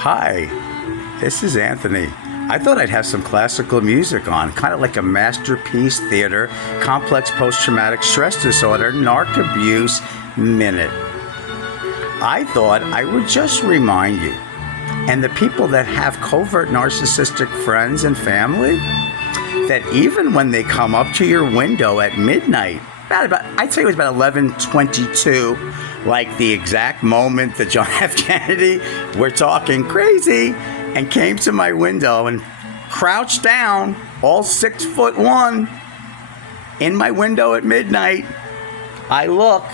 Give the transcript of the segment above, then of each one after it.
Hi, this is Anthony. I thought I'd have some classical music on, kind of like a masterpiece theater, complex post-traumatic stress disorder, narc abuse minute. I thought I would just remind you, and the people that have covert narcissistic friends and family, that even when they come up to your window at midnight, I'd say it was about 11:22, like the exact moment that John F. Kennedy, we're talking crazy, and came to my window and crouched down, all 6'1", in my window at midnight. I look.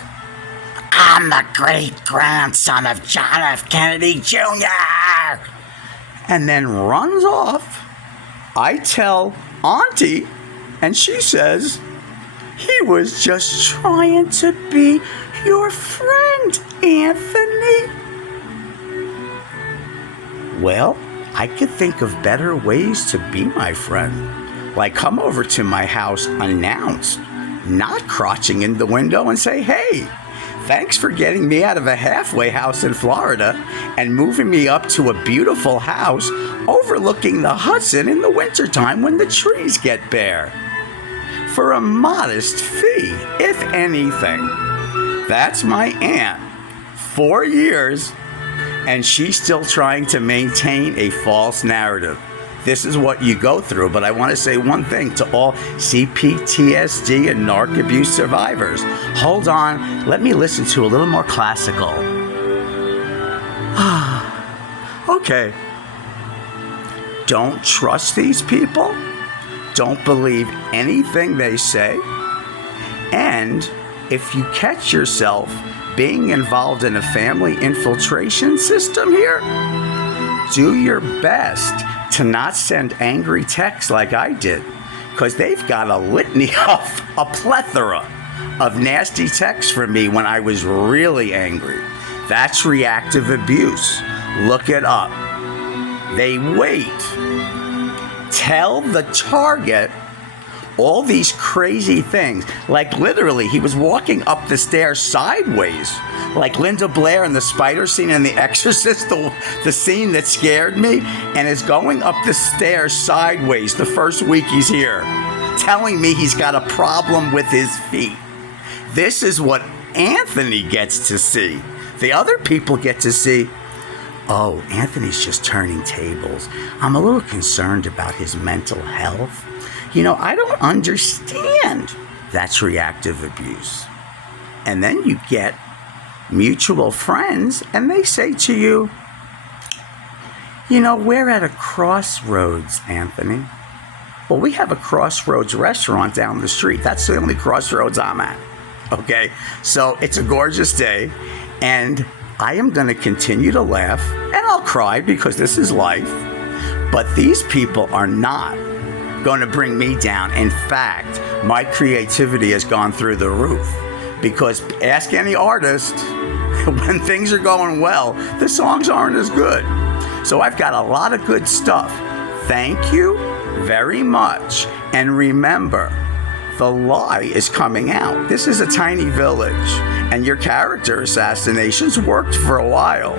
I'm the great-grandson of John F. Kennedy Jr. And then runs off. I tell Auntie, and she says, he was just trying to be your friend, Anthony. Well, I could think of better ways to be my friend. Like come over to my house unannounced, not crouching in the window and say, hey, thanks for getting me out of a halfway house in Florida and moving me up to a beautiful house overlooking the Hudson in the wintertime when the trees get bare. For a modest fee, if anything. That's my aunt. 4 years, and she's still trying to maintain a false narrative. This is what you go through, but I want to say one thing to all CPTSD and narc abuse survivors. Hold on, let me listen to a little more classical. Okay. Don't trust these people. Don't believe anything they say. And if you catch yourself being involved in a family infiltration system here, do your best to not send angry texts like I did, because they've got a litany of a plethora of nasty texts from me when I was really angry. That's reactive abuse. Look it up. They wait. Tell the target all these crazy things. Like literally, he was walking up the stairs sideways, like Linda Blair in the spider scene in The Exorcist, the scene that scared me, and is going up the stairs sideways the first week he's here, telling me he's got a problem with his feet. This is what Anthony gets to see. The other people get to see, oh, Anthony's just turning tables. I'm a little concerned about his mental health. You know, I don't understand. That's reactive abuse. And then you get mutual friends, and they say to you, you know, we're at a crossroads, Anthony. Well, we have a Crossroads restaurant down the street. That's the only crossroads I'm at. Okay? So it's a gorgeous day, and I am going to continue to laugh, and I'll cry because this is life. But these people are not going to bring me down. In fact, my creativity has gone through the roof, because ask any artist, when things are going well, the songs aren't as good. So I've got a lot of good stuff. Thank you very much. And remember, the lie is coming out. This is a tiny village, and your character assassinations worked for a while.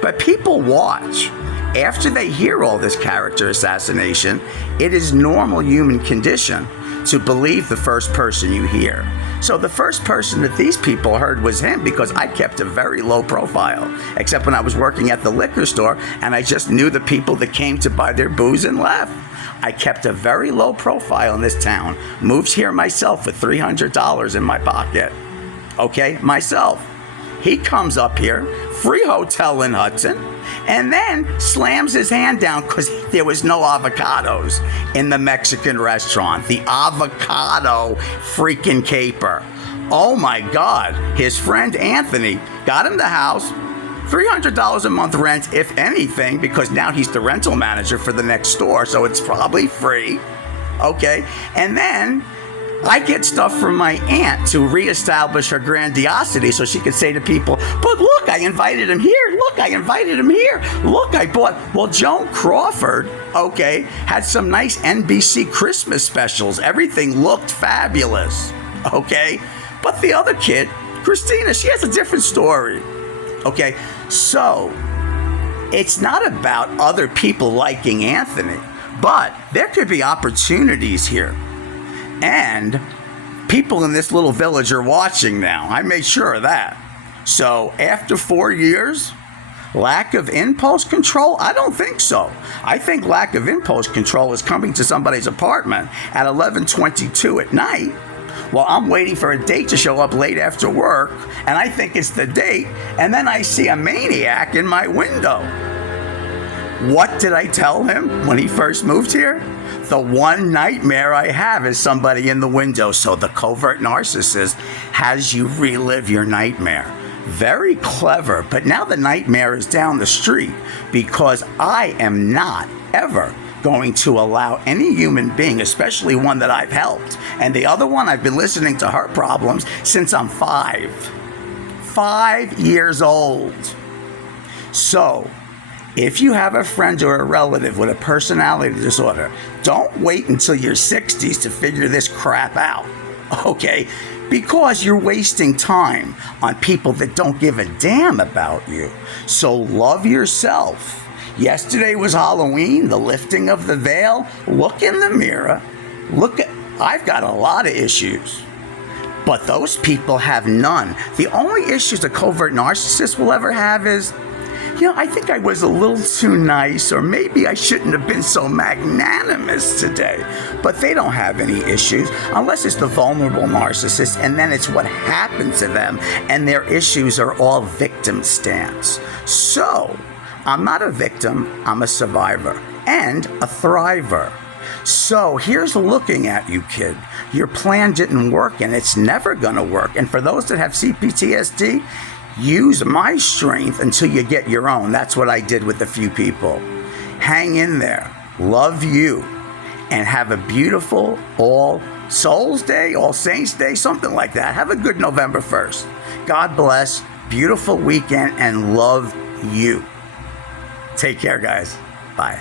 But people watch. After they hear all this character assassination, it is normal human condition to believe the first person you hear. So the first person that these people heard was him, because I kept a very low profile, except when I was working at the liquor store and I just knew the people that came to buy their booze and left. I kept a very low profile in this town. Moved here myself with $300 in my pocket. Okay, myself. He comes up here, free hotel in Hudson, and then slams his hand down because there was no avocados in the Mexican restaurant. The avocado freaking caper. Oh my God. His friend Anthony got him the house, $300 a month rent, if anything, because now he's the rental manager for the next store, so it's probably free. Okay. And then I get stuff from my aunt to reestablish her grandiosity so she could say to people, but look, I invited him here. Look, I invited him here. Look, I bought. Well, Joan Crawford, okay, had some nice NBC Christmas specials. Everything looked fabulous, okay? But the other kid, Christina, she has a different story, okay? So It's not about other people liking Anthony, but there could be opportunities here. And people in this little village are watching now. I made sure of that. So after 4 years, lack of impulse control? I don't think so. I think lack of impulse control is coming to somebody's apartment at 11:22 at night while I'm waiting for a date to show up late after work, and I think it's the date, and then I see a maniac in my window. What did I tell him when he first moved here? The one nightmare I have is somebody in the window. So the covert narcissist has you relive your nightmare. Very clever, but now the nightmare is down the street because I am not ever going to allow any human being, especially one that I've helped. And the other one, I've been listening to her problems since I'm 5 years old. So if you have a friend or a relative with a personality disorder, don't wait until your 60s to figure this crap out, okay? Because you're wasting time on people that don't give a damn about you. So love yourself. Yesterday was Halloween, the lifting of the veil. Look in the mirror. I've got a lot of issues, but those people have none. The only issues a covert narcissist will ever have is, I think I was a little too nice, or maybe I shouldn't have been so magnanimous today. But they don't have any issues unless it's the vulnerable narcissist, and then it's what happened to them, and their issues are all victim stance. So, I'm not a victim, I'm a survivor, and a thriver. So here's looking at you, kid. Your plan didn't work, and it's never gonna work. And for those that have CPTSD, use my strength until you get your own. That's what I did with a few people. Hang in there. Love you. And have a beautiful All Souls Day, All Saints Day, something like that. Have a good November 1st. God bless. Beautiful weekend, and love you. Take care, guys. Bye.